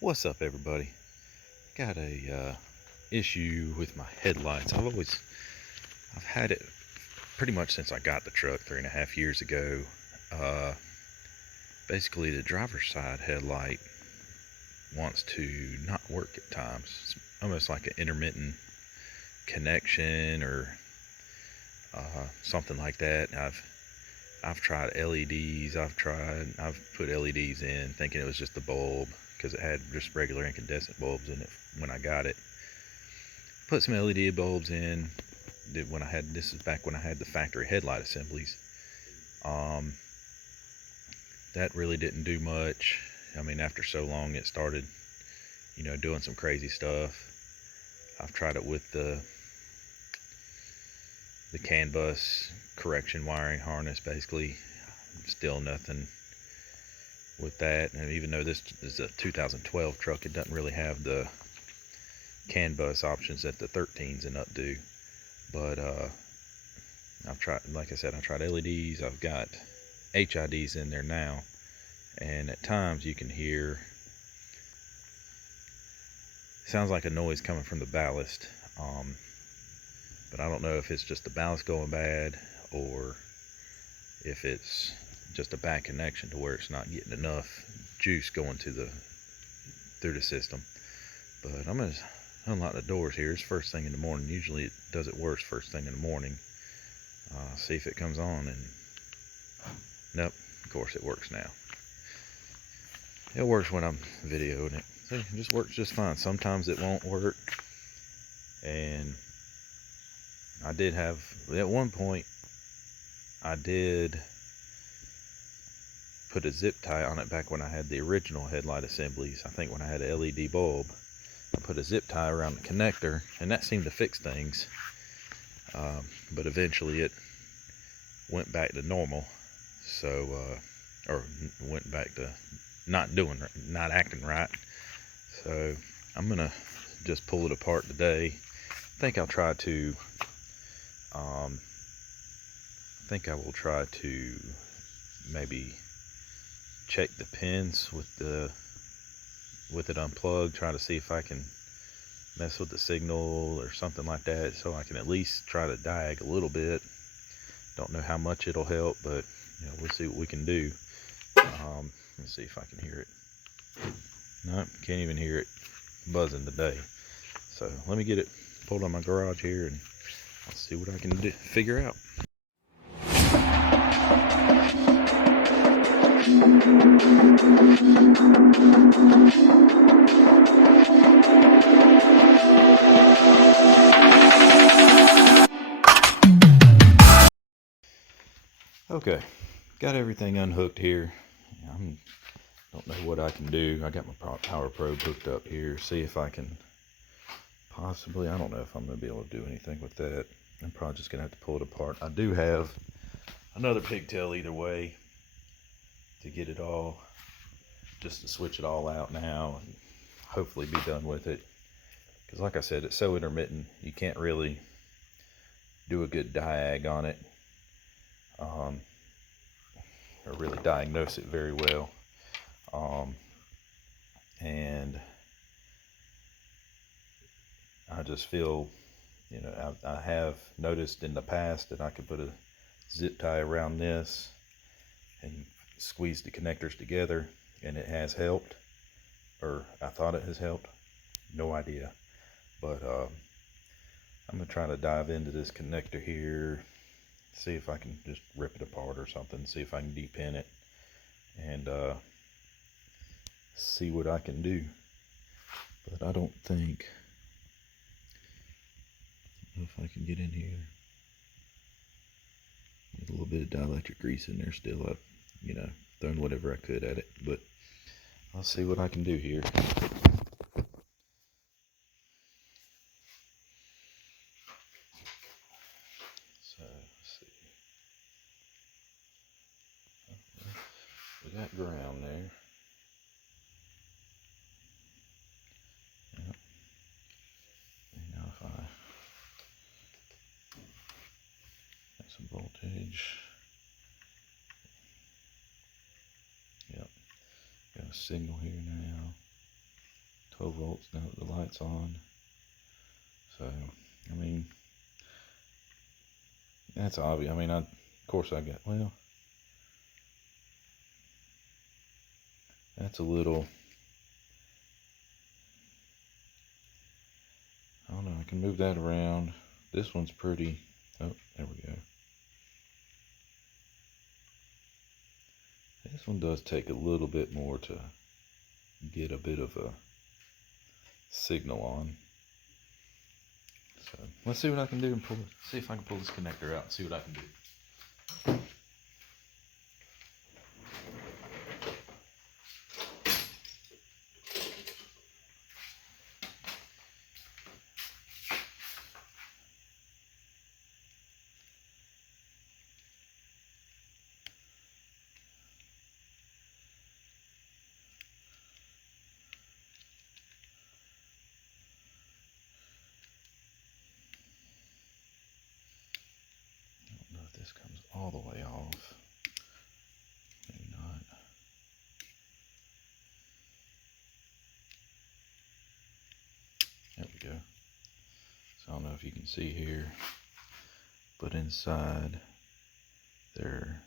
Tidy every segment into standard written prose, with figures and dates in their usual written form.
What's up, everybody? Got a issue with my headlights. I've had it pretty much since I got the truck 3.5 years ago. Uh, Basically, the driver's side headlight wants to not work at times. It's almost like an intermittent connection or something like that. I've tried LEDs. I've put LEDs in, thinking it was just the bulb because it had just regular incandescent bulbs in it when I got it. Put some LED bulbs in. This is back when I had the factory headlight assemblies. Um, that really didn't do much. I mean, after so long, it started, doing some crazy stuff. I've tried it with the CAN bus correction wiring harness, basically. Still nothing with that. And even though this is a 2012 truck, it doesn't really have the CAN bus options that the 13s and up do. But I've tried, like I said, I tried LEDs. I've got HIDs in there now, and at times you can hear, sounds like a noise coming from the ballast. But I don't know if it's just the ballast going bad or if it's just a bad connection to where it's not getting enough juice going through the system. But I'm gonna unlock the doors here. It's first thing in the morning. Usually it does it worse first thing in the morning. See if it comes on, and nope, of course it works now. It works when I'm videoing it. So it just works just fine. Sometimes it won't work, and I did have, at one point, I did put a zip tie on it back when I had the original headlight assemblies. I think when I had a LED bulb, I put a zip tie around the connector, and that seemed to fix things. But eventually it went back to normal. So, or went back to not acting right. So I'm gonna just pull it apart today. I think I'll try to, I think I will try to maybe check the pins with it unplugged, try to see if I can mess with the signal or something like that, so I can at least try to diag a little bit. Don't know how much it'll help, but we'll see what we can do. Let's see if I can hear it. Nope, can't even hear it buzzing today. So let me get it pulled on my garage here, and I'll see what I can figure out. Okay, got everything unhooked here. I don't know what I can do. I got my power probe hooked up here. See if I can possibly, I don't know if I'm going to be able to do anything with that. I'm probably just going to have to pull it apart. I do have another pigtail either way to get it all, just to switch it all out now and hopefully be done with it. Because like I said, it's so intermittent, you can't really do a good diag on it, or really diagnose it very well. And I just feel, I have noticed in the past that I could put a zip tie around this and squeeze the connectors together, and it has helped, or I thought it has helped. No idea. But I'm gonna try to dive into this connector here, see if I can just rip it apart or something, see if I can depin it, and see what I can do. But I don't think, if I can get in here, get a little bit of dielectric grease in there still. I've thrown whatever I could at it, but I'll see what I can do here. So let's see. We got ground there. Yep. And now if I get some voltage. Yep. Got a signal here now. 12 volts now that the light's on. So, I mean, that's obvious. I mean, of course I got, well, that's a little, I don't know, I can move that around. This one's pretty, oh, there we go. This one does take a little bit more to get a bit of a signal on. So let's see what I can do and see if I can pull this connector out and see what I can do. This comes all the way off. Maybe not. There we go. So I don't know if you can see here, but inside there are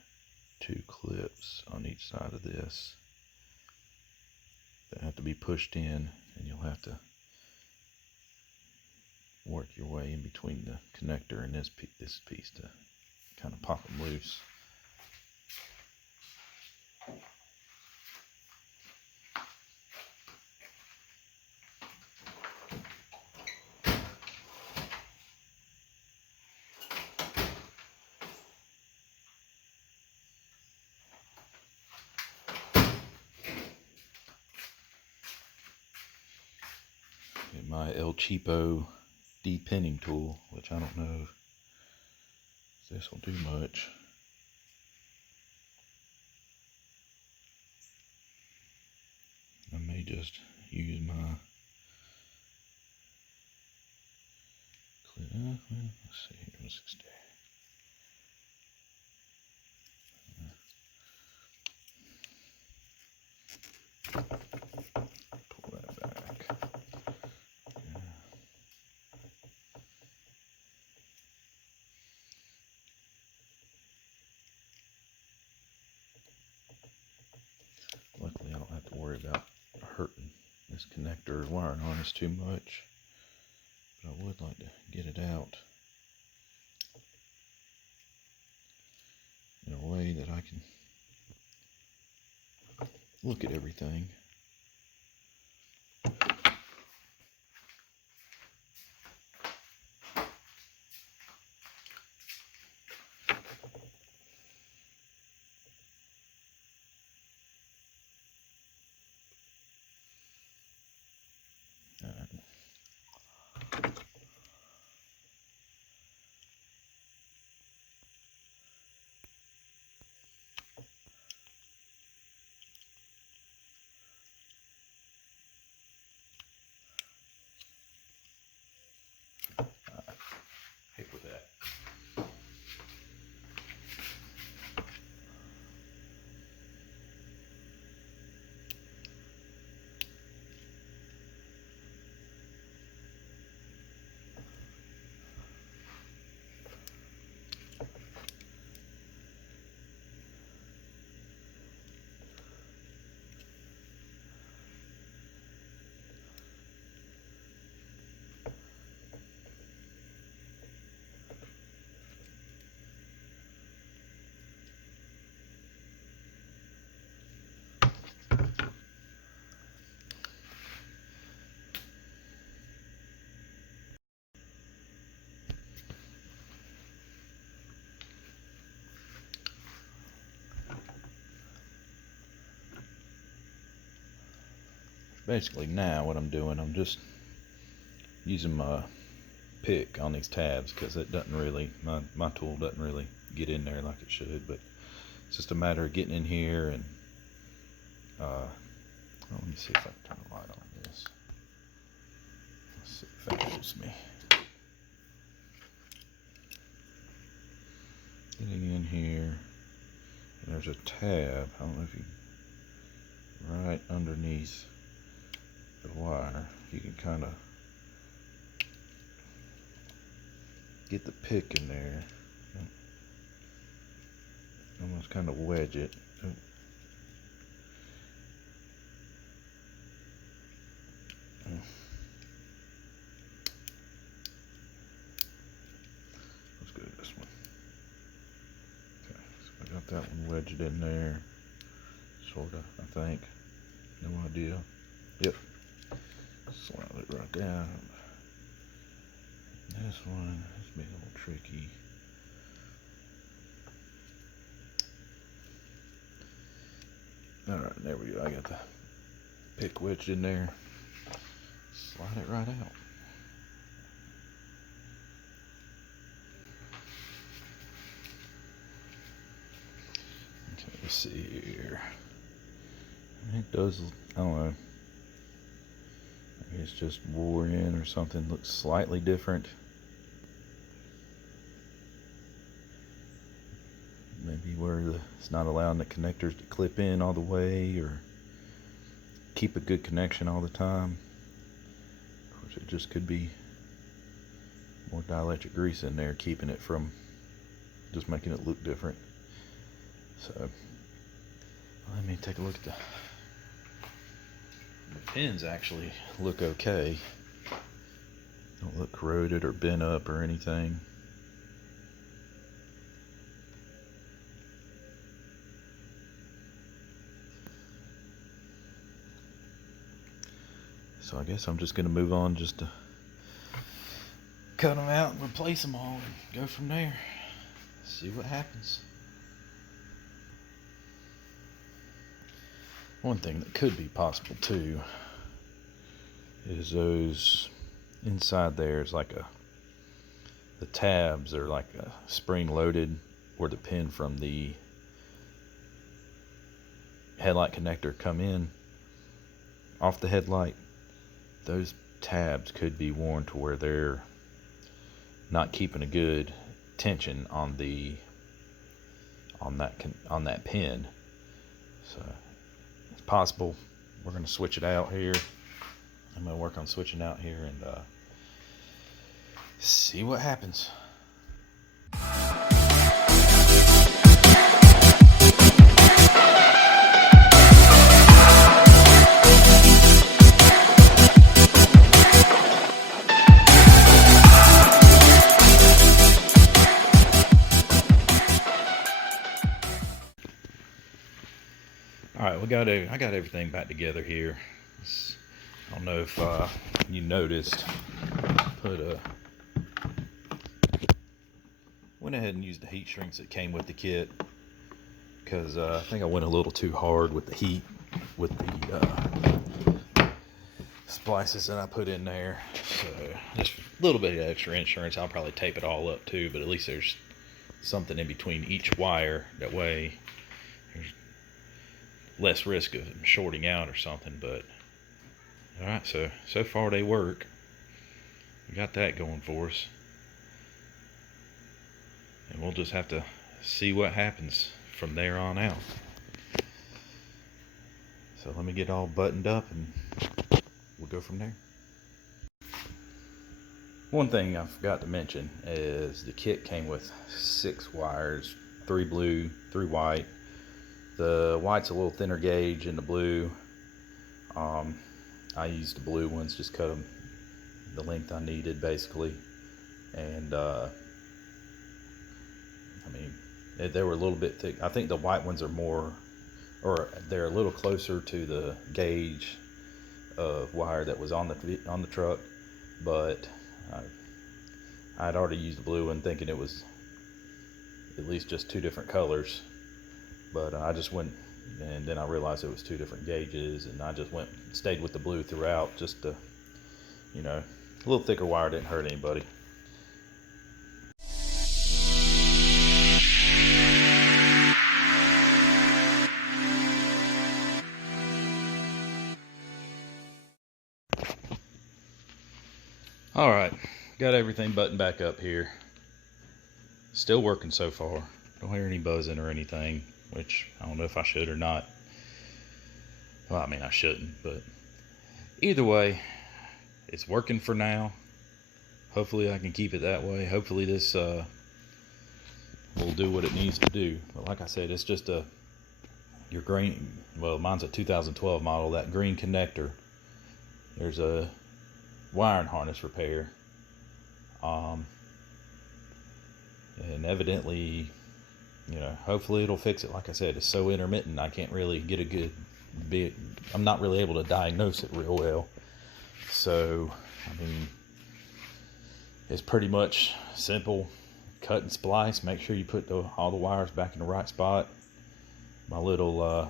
2 clips on each side of this that have to be pushed in, and you'll have to work your way in between the connector and this piece to kind of pop them loose. Get my El Cheapo de-pinning tool, which I don't know if this will do much. I may just use my well, let's see here, let's stay. Pull that back. Yeah. Luckily, I don't have to worry about hurting this connector or wire harness too much, but I would like to get it out in a way that I can look at everything. Heck with that. Basically now what I'm doing, I'm just using my pick on these tabs because it doesn't really, my tool doesn't really get in there like it should, but it's just a matter of getting in here and let me see if I can turn the light on this. Let's see if that helps me. Getting in here, and there's a tab, I don't know if you, right underneath the wire, you can kind of get the pick in there, almost kind of wedge it. Let's go to this one. Okay, so I got that one wedged in there, sorta, I think. No idea. Yep. Slide it right down. This one has been a little tricky. Alright, there we go. I got the pick wedged in there. Slide it right out. Okay, let's see here. It does, I don't know. Maybe it's just wore in or something. Looks slightly different. Maybe where it's not allowing the connectors to clip in all the way or keep a good connection all the time. Of course, it just could be more dielectric grease in there, keeping it from just making it look different. So let me take a look at the pins. Actually look okay. Don't look corroded or bent up or anything. So I guess I'm just going to move on just to cut them out and replace them all and go from there. See what happens. One thing that could be possible too is those inside there is like the tabs are like a spring loaded where the pin from the headlight connector come in off the headlight. Those tabs could be worn to where they're not keeping a good tension on that pin. So it's possible. We're going to switch it out here. I'm going to work on switching out here and see what happens. Alright, I got everything back together here. I don't know if you noticed, went ahead and used the heat shrinks that came with the kit because I think I went a little too hard with the heat with the splices that I put in there. So just a little bit of extra insurance. I'll probably tape it all up too, but at least there's something in between each wire. That way there's less risk of shorting out or something. But alright, so far they work. We got that going for us. And we'll just have to see what happens from there on out. So let me get all buttoned up and we'll go from there. One thing I forgot to mention is the kit came with 6 wires, 3 blue, 3 white. The white's a little thinner gauge than the blue. I used the blue ones, just cut them the length I needed basically. And I mean, they were a little bit thick. I think the white ones are more, or they're a little closer to the gauge of wire that was on the truck, but I'd already used the blue one thinking it was at least just 2 different colors, but I just went, and then I realized it was 2 different gauges, and I just stayed with the blue throughout, just to, you know, a little thicker wire didn't hurt anybody. Alright, got everything buttoned back up here. Still working so far. Don't hear any buzzing or anything, which I don't know if I should or not. Well, I mean, I shouldn't, but either way, it's working for now. Hopefully I can keep it that way. Hopefully this will do what it needs to do. But like I said, it's just your green, well, mine's a 2012 model. That green connector, there's a wiring harness repair, and evidently, hopefully it'll fix it. Like I said, it's so intermittent, I can't really get a good bit. I'm not really able to diagnose it real well. So, I mean, it's pretty much simple. Cut and splice. Make sure you put all the wires back in the right spot. My little,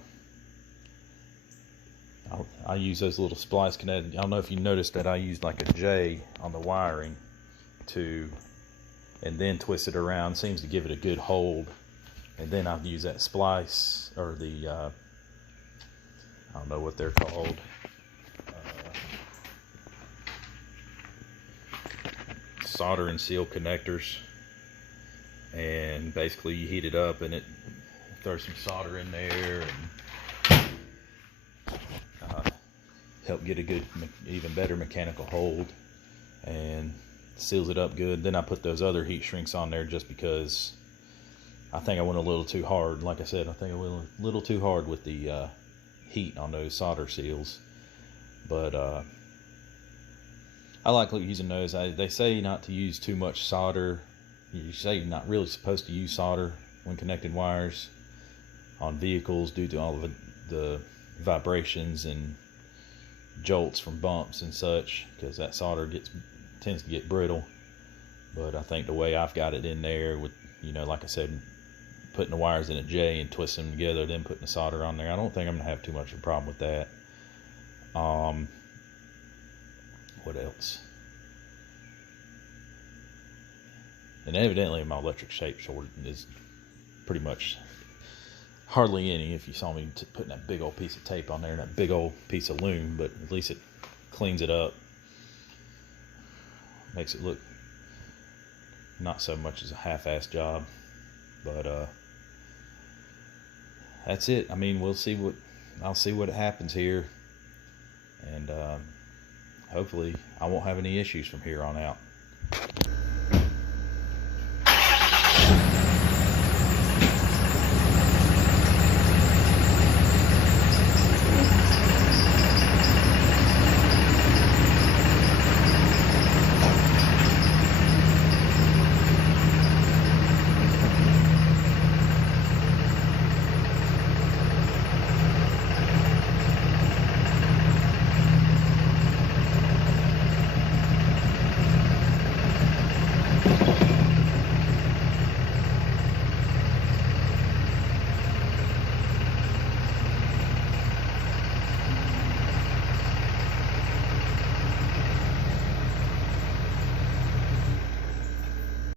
I use those little splice connectors. I don't know if you noticed that I used like a J on the wiring and then twist it around. Seems to give it a good hold. And then I'll use that splice, or the, I don't know what they're called. Solder and seal connectors. And basically you heat it up and it throws some solder in there and help get a good, even better mechanical hold, and seals it up good. Then I put those other heat shrinks on there just because I think I went a little too hard. Like I said, I think I went a little too hard with the heat on those solder seals. But I like using those. They say not to use too much solder. You say you're not really supposed to use solder when connecting wires on vehicles due to all of the vibrations and jolts from bumps and such, because that solder tends to get brittle. But I think the way I've got it in there with, like I said, putting the wires in a J and twisting them together, then putting the solder on there, I don't think I'm gonna have too much of a problem with that. What else? And evidently my electric shape short is pretty much hardly any. If you saw me putting that big old piece of tape on there and that big old piece of loom, but at least it cleans it up, makes it look not so much as a half-assed job. But that's it. I mean, I'll see what happens here, and hopefully I won't have any issues from here on out.